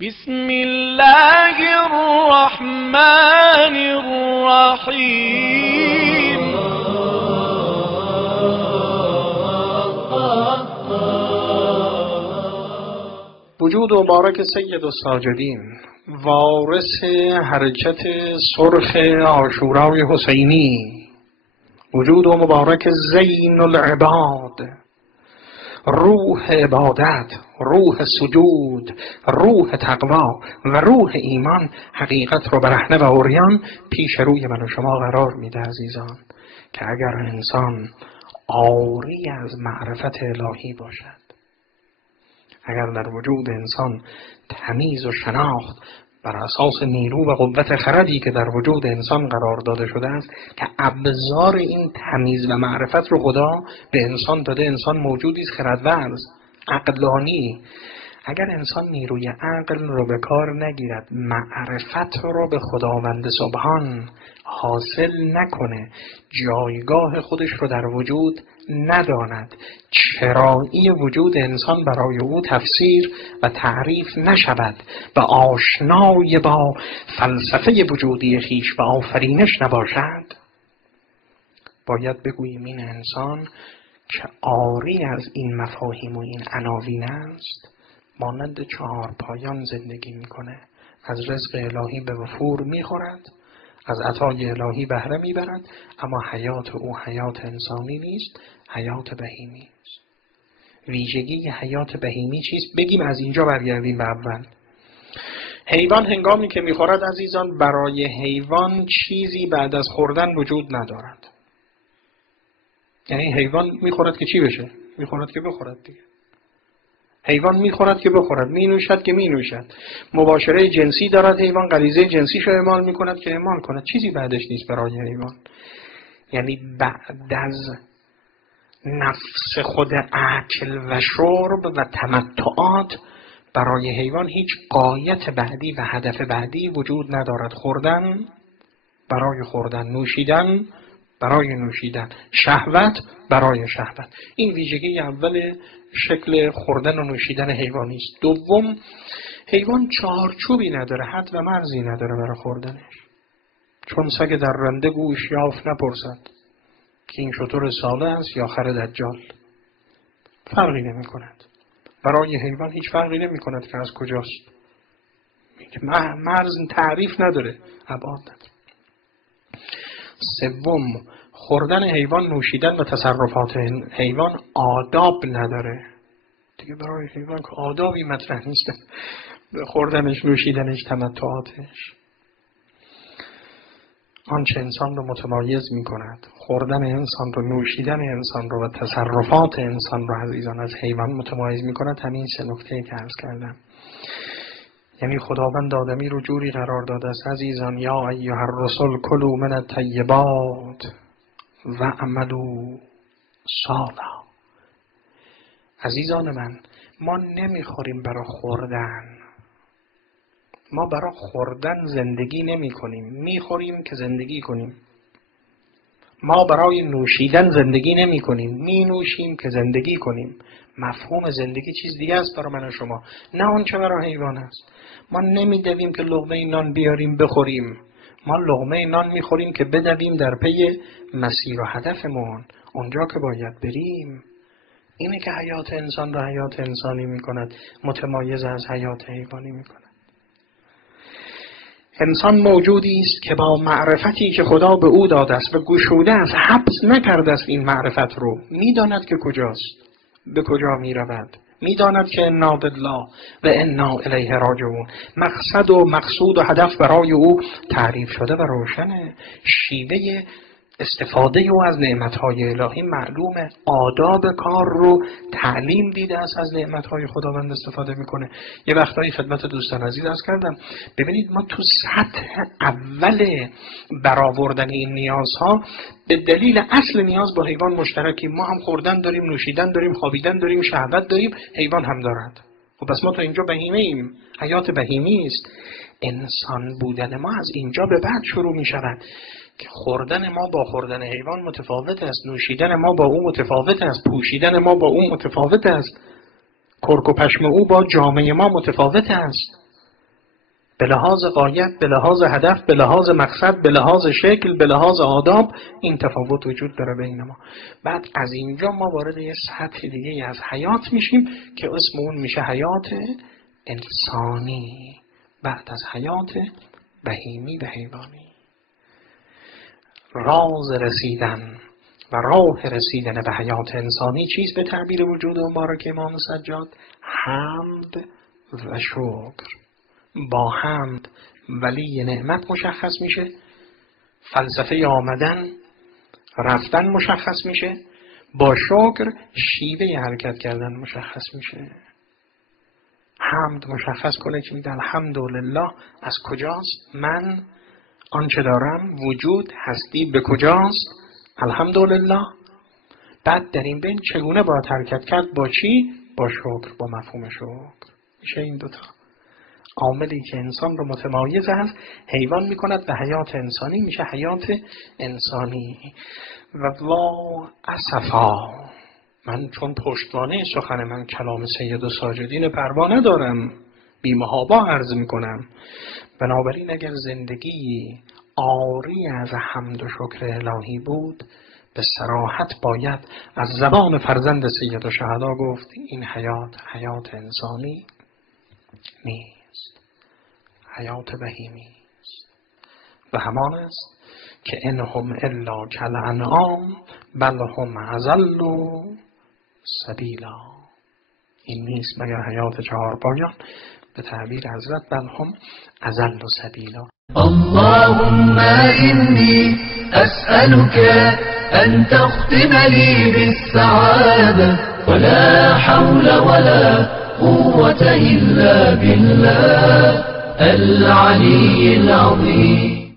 بسم الله الرحمن الرحیم. وجود مبارک سید الساجدین، وارث حرکت سرخ عاشورای حسینی، وجود مبارک زین العباد، روح عبادت، روح سجود، روح تقوا و روح ایمان، حقیقت رو برهنه و عریان پیش روی من و شما قرار میده عزیزان، که اگر انسان عاری از معرفت الهی باشد، اگر در وجود انسان تمیز و شناخت بر اساس نیرو و قوت خردی که در وجود انسان قرار داده شده است، که ابزار این تمیز و معرفت رو خدا به انسان داده، انسان موجودی است خردورز، عقلانی، اگر انسان نیروی عقل رو به کار نگیرد، معرفت رو به خداوند سبحان حاصل نکنه، جایگاه خودش رو در وجود نداند، چرایی وجود انسان برای او تفسیر و تعریف نشود و آشنای با فلسفه وجودی خیش و آفرینش نباشد، باید بگوییم این انسان که عاری از این مفاهیم و این عناوین است، مانند 4 پایان زندگی میکنه، از رزق الهی به وفور میخورد، از عطای الهی بهره میبرد، اما حیات او حیات انسانی نیست، حیات بهیمی است. ویژگی حیات بهیمی چیست؟ بگیم از اینجا برگردیم به اول. حیوان هنگامی که میخورد عزیزان، برای حیوان چیزی بعد از خوردن وجود ندارد. یعنی حیوان میخورد که چی بشه؟ میخورد که بخورد دیگه. حیوان میخورد که بخورد، می نوشد که می نوشد، مباشره جنسی دارد حیوان، غریزه جنسیش رو اعمال میکند که اعمال کند، چیزی بعدش نیست برای حیوان. یعنی بعد از نفس خود اکل و شرب و تمتعات، برای حیوان هیچ غایت بعدی و هدف بعدی وجود ندارد. خوردن برای خوردن، نوشیدن برای نوشیدن، شهوت برای شهوت. این ویژگی اول شکل خوردن و نوشیدن حیوانی است. دوم، حیوان چارچوبی نداره، حد و مرزی نداره برای خوردنش. چون سگ در رنده گوش یافت نپرسد که این شتر ساله است یا خر دجال. فرقی نمی کند. برای حیوان هیچ فرقی نمی کند که از کجاست. مرز تعریف نداره، ابعاد نداره. سوم، خوردن حیوان، نوشیدن و تصرفات حیوان آداب نداره. دیگه برای حیوان که آدابی مطرح نیست، خوردنش، نوشیدنش، تمتعاتش. آنچه انسان رو متمایز می کند، خوردن انسان رو، نوشیدن انسان رو و تصرفات انسان رو عزیزان از حیوان متمایز می کند، همین 3 نکته که عرض کردم. یعنی خداوند آدمی رو جوری قرار داده است عزیزان، یا ایها الرسل کلوا من الطیبات و اعملوا صالحا. عزیزان من، ما نمیخوریم برای خوردن، ما برای خوردن زندگی نمی کنیم، میخوریم که زندگی کنیم. ما برای نوشیدن زندگی نمی کنیم، می نوشیم که زندگی کنیم. مفهوم زندگی چیز دیگه است برای من و شما، نه آنچه برای حیوان است. ما نمیدویم که لقمه نان بیاریم بخوریم، ما لقمه نان میخوریم که بدویم در پی مسیر و هدفمون، اونجا که باید بریم. اینه که حیات انسان را حیات انسانی میکند، متمایز از حیات حیوانی میکند. انسان موجودی است که با معرفتی که خدا به او داده است و گشوده است، حبس نکرده است این معرفت رو، میداند که کجاست، به کجا میرود، میداند که انا بالله و انا الیه راجعون. مقصد و مقصود و هدف برای او تعریف شده و روشنه. شیوه استفاده او از نعمتهای الهی معلومه. آداب کار رو تعلیم دیده است، از نعمتهای خداوند استفاده میکنه. یه وقتایی خدمت دوستان عزیز عرض کردم، ببینید ما تو سطح اول برآوردن این نیازها به دلیل اصل نیاز با حیوان مشترکیم. ما هم خوردن داریم، نوشیدن داریم، خوابیدن داریم، شهوت داریم، حیوان هم دارد. خب پس ما تا اینجا بهیمه ایم، حیات بهیمی است. انسان بودن ما از اینجا به بعد شروع می شود که خوردن ما با خوردن حیوان متفاوت است، نوشیدن ما با او متفاوت است، پوشیدن ما با او متفاوت است، کرک و پشم او با جامعه ما متفاوت است. به لحاظ غایت، به لحاظ هدف، به لحاظ مقصد، به لحاظ شکل، به لحاظ آداب این تفاوت وجود داره بین ما. بعد از اینجا ما وارد یه سطح دیگه از حیات میشیم که اسم اون میشه حیات انسانی بعد از حیات بهیمی و حیوانی. راز رسیدن و راه رسیدن به حیات انسانی چیست به تعبیر وجود مبارک امام سجاد؟ حمد و شکر. با حمد ولی نعمت مشخص میشه، فلسفه آمدن رفتن مشخص میشه، با شکر شیوه حرکت کردن مشخص میشه. حمد مشخص کنه که میگه الحمدلله از کجاست، من آنچه دارم وجود هستی به کجاست، الحمدلله. بعد در این بین چگونه باید حرکت کرد؟ با چی؟ با شکر، با مفهوم شکر. میشه این دوتا عاملی که انسان رو متمایز هست حیوان میکند و حیات انسانی میشه حیات انسانی. و وا اسفا، من چون پشتوانه سخن من کلام سید ساجدین پروا ندارم، بی‌محابا عرض میکنم. بنابراین اگر زندگی عاری از حمد و شکر الهی بود به صراحت باید از زبان فرزند سید الشهدا گفت این حیات انسانی نیست، حیات بهیمی است. و همان است که انهم الا کالانعام بل هم اضل سبیلا. این نیست مگر حیات چهار پایان به تعبیر حضرت بل هم اضل سبیلا. اللهم إني أسألك أن تختم لي بالسعادة ولا حول ولا قوة إلا بالله العلي العظيم.